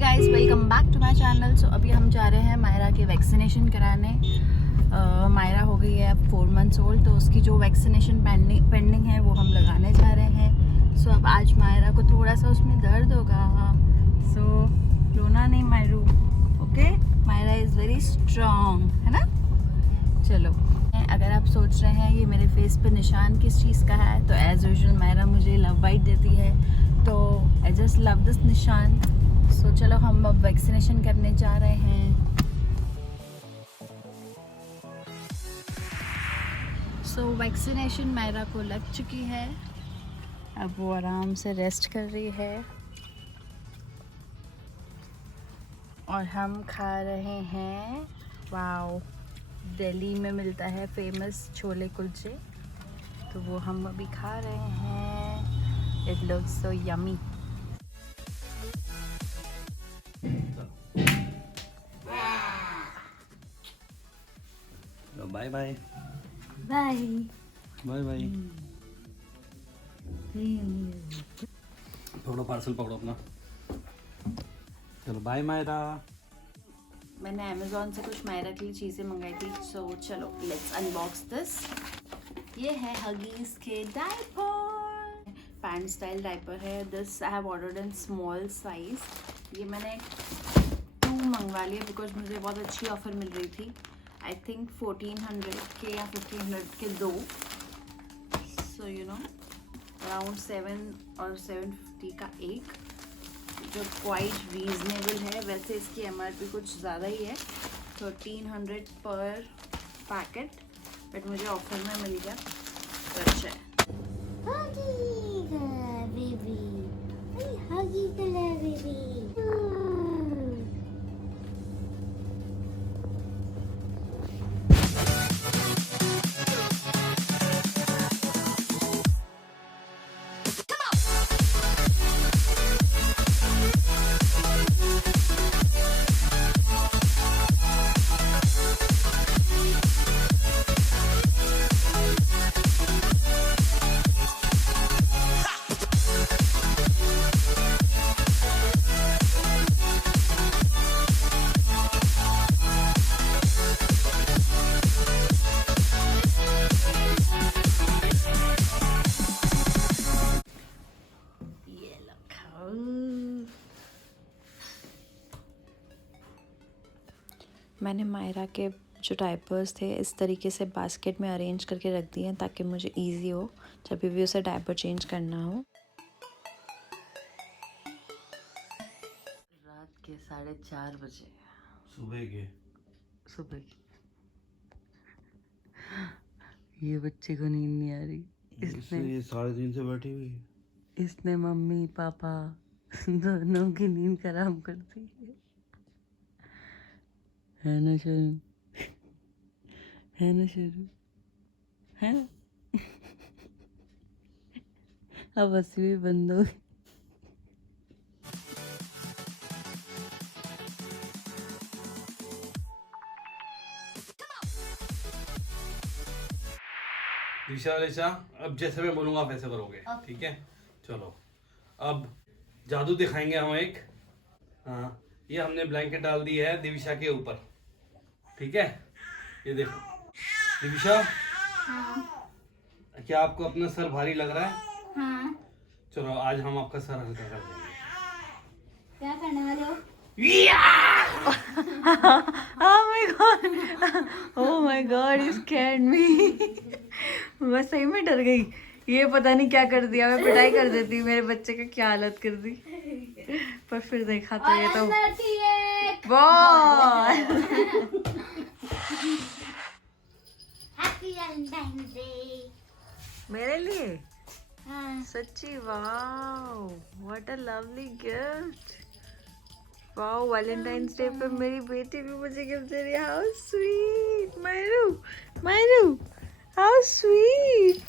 Guys, welcome back to my channel. So अभी हम जा रहे हैं मायरा के वैक्सीनेशन कराने। मायरा हो गई है अब 4 मंथ्स ओल्ड, तो उसकी जो वैक्सीनेशन पेंडिंग है वो हम लगाने जा रहे हैं। सो अब आज मायरा को थोड़ा सा उसमें दर्द होगा। सो रोना नहीं Myru, okay? Myra is very strong, है ना? चलो, अगर आप सोच रहे हैं ये मेरे फेस पे निशान किस चीज़ का है, तो एज यूजुअल मायरा मुझे लव बाइट देती है, तो आई जस्ट लव दिस निशान। सो चलो हम अब वैक्सीनेशन करने जा रहे हैं। सो वैक्सीनेशन मायरा को लग चुकी है, अब वो आराम से रेस्ट कर रही है और हम खा रहे हैं, वाओ, दिल्ली में मिलता है फेमस छोले कुलचे, तो वो हम अभी खा रहे हैं। It looks so yummy. Bye bye bye bye bye. पकड़ो, पार्सल पकड़ो अपना। चलो बाय मायरा। मैंने अमेज़ॉन से कुछ मायरा के लिए चीज़ें मंगाई थी, सो चलो लेट्स अनबॉक्स दिस। ये है हगीज के डायपर, पैंट स्टाइल डायपर है। This I have ordered in small size. ये मैंने 2 मंगवा लिए बिकॉज मुझे बहुत अच्छी ऑफर मिल रही थी। आई थिंक 1400 के या 1500 के 2, सो यू नो अराउंड 7 और 750 का एक, जो क्वाइट रीजनेबल है। वैसे इसकी MRP कुछ ज़्यादा ही है, 1300 पर पैकेट, बट मुझे ऑफर में मिल गया तो अच्छा है। मैंने मायरा के जो डायपर्स थे इस तरीके से बास्केट में अरेंज करके रख दिए हैं ताकि मुझे इजी हो जब भी उसे डायपर चेंज करना हो। रात के 4:30 बजे, सुबह के ये बच्चे को नींद नहीं आ रही। इसने 3:30 से बैठी हुई। इसने मम्मी पापा दोनों की नींद खराब कर दी है ना शुरू, है ना शुरू, है ना? अब हंसी भी बंद हो गई। दिशा, अब जैसे मैं बोलूंगा वैसे करोगे, ठीक है? चलो, अब जादू दिखाएंगे हम एक। हाँ, ये हमने ब्लैंकेट डाल दी है दिविशा के ऊपर, ठीक है? ये देखो दिविशा, क्या आपको अपना सर भारी लग रहा है? हाँ। चलो आज हम आपका सर हल्का कर देंगे। क्या करने वाले हो? Oh my god! Oh my god! You scared me. मैं सही में डर गई। ये पता नहीं क्या कर दिया, मैं पिटाई कर देती, मेरे बच्चे का क्या हालत कर दी। पर फिर देखा तो ये तो बॉल। हैप्पी वैलेंटाइन्स डे मेरे लिए हाँ। सच्ची, wow, what a lovely gift. Wow, valentine's day पे मेरी बेटी भी मुझे गिफ्ट दे रही है। How sweet Myru, Myru, how sweet,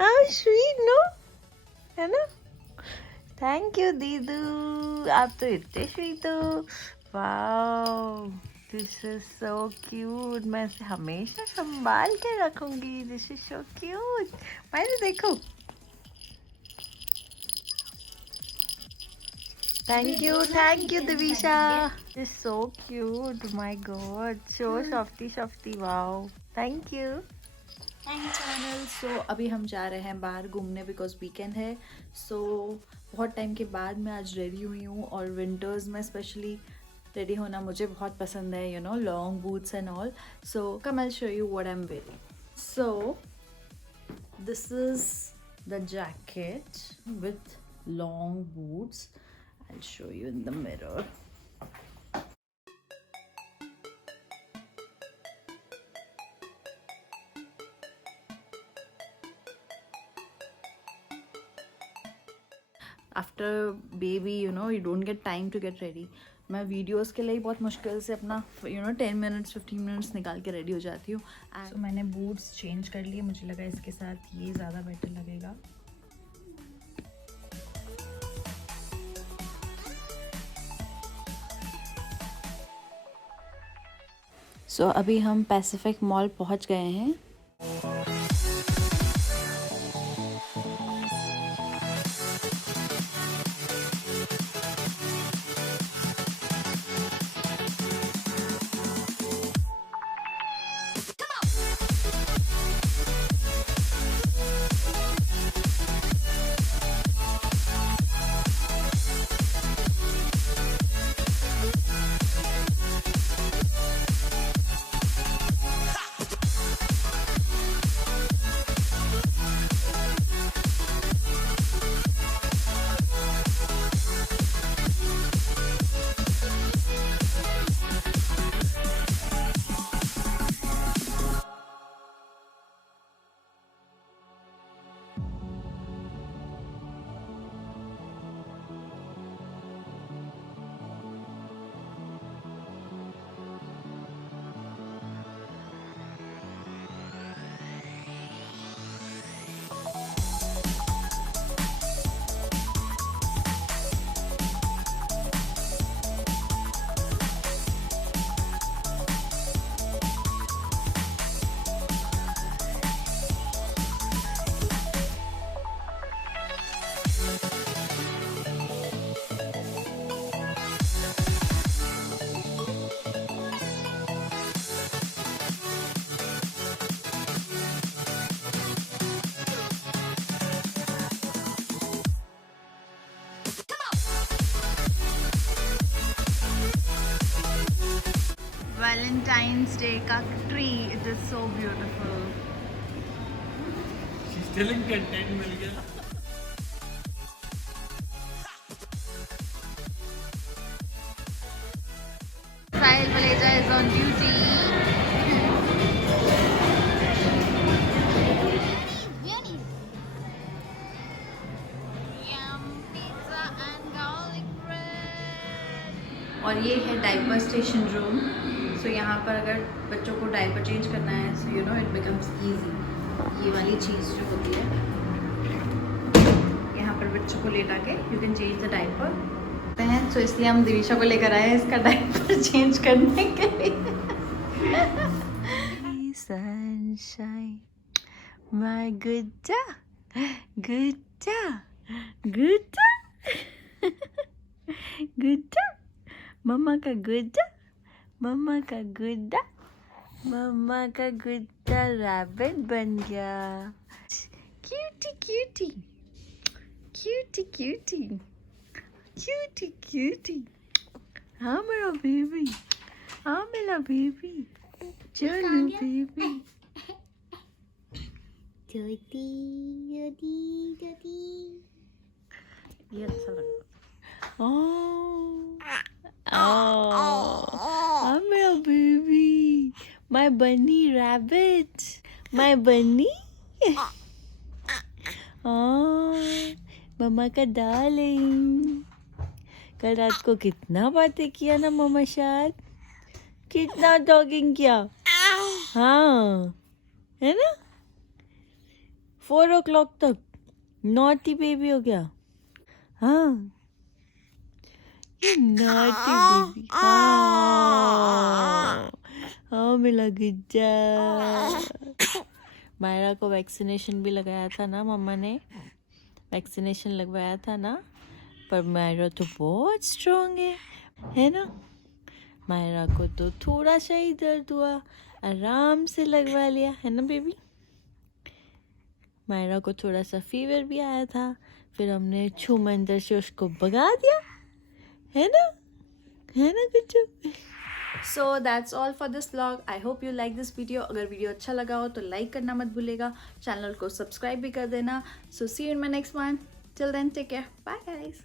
how sweet, no, है ना? थैंक यू दीदू, आप तो इतने स्वीट हो। Wow, this is so cute. मैं इसे हमेशा संभाल के रखूंगी। This is so cute. Myru देखो, Thank you, Divisha. It's so cute. My God, so softy. Wow. Thank you. Channel so अभी हम जा रहे हैं बाहर घूमने बिकॉज वीकेंड है. सो बहुत टाइम के बाद मैं आज रेडी हुई हूँ और विंटर्स में स्पेशली रेडी होना मुझे बहुत पसंद है. You know, long boots and all. So come I show you what I am wearing. So this is the jacket with long boots. I'll show you in the mirror. After baby, you know, you don't get time to get ready. मैं videos के लिए बहुत मुश्किल से अपना 10 minutes 15 minutes निकाल के ready हो जाती हूँ. So, मैंने बूट्स चेंज कर लिए. मुझे लगा इसके साथ ये ज़्यादा बेटर लगेगा. सो अभी हम पैसिफिक मॉल पहुंच गए हैं. Valentine's Day का tree, it is so beautiful. She's telling content मिल गया. Ayaanavallecha is on duty. Yum, pizza and garlic bread. और ये है डाइपर स्टेशन रूम. सो यहाँ पर अगर बच्चों को डाइपर चेंज करना है, so you know it becomes easy. ये वाली चीज़ जो होती है, यहाँ पर बच्चों को लेटा के you can change the diaper. So इसलिए हम दिविशा को लेकर आए हैं इसका डाइपर चेंज करने के लिए. सनशाइन माय गुड्डा गुड्डा गुड्डा गुड्डा. मम्मा का गुड्डा, मम्मा का गुड्डा, मम्मा का गुड्डा रैबिट बन गया. Cutie cutie cutie cutie cutie cutie. हाँ मेरा बेबी, हाँ मेरा बेबी, चलो बेबी. गोदी गोदी गोदी. ये अच्छा लग रहा है. I'm your baby, my bunny rabbit, my bunny. मम्मा का डार्लिंग. कल रात को कितना बातें किया ना मम्मा साथ, कितना टॉकिंग किया. हाँ है ना. 4 o'clock तक नॉटी बेबी हो गया. हाँ naughty baby. हाँ मिला गुज्जा. मायरा को वैक्सीनेशन भी लगाया था ना मम्मा ने. वैक्सीनेशन लगवाया था ना. पर मायरा तो बहुत स्ट्रांग है ना। मायरा को तो थोड़ा सा ही दर्द हुआ, आराम से लगवा लिया, है ना बेबी। मायरा को थोड़ा सा फीवर भी आया था, फिर हमने छूमंतर से उसको भगा दिया, है ना कुछ। So that's all for this vlog. I hope you like this video. अगर वीडियो अच्छा लगा हो तो लाइक करना मत भूलेगा, चैनल को सब्सक्राइब भी कर देना। So see you in my next one. Till then take care, bye guys.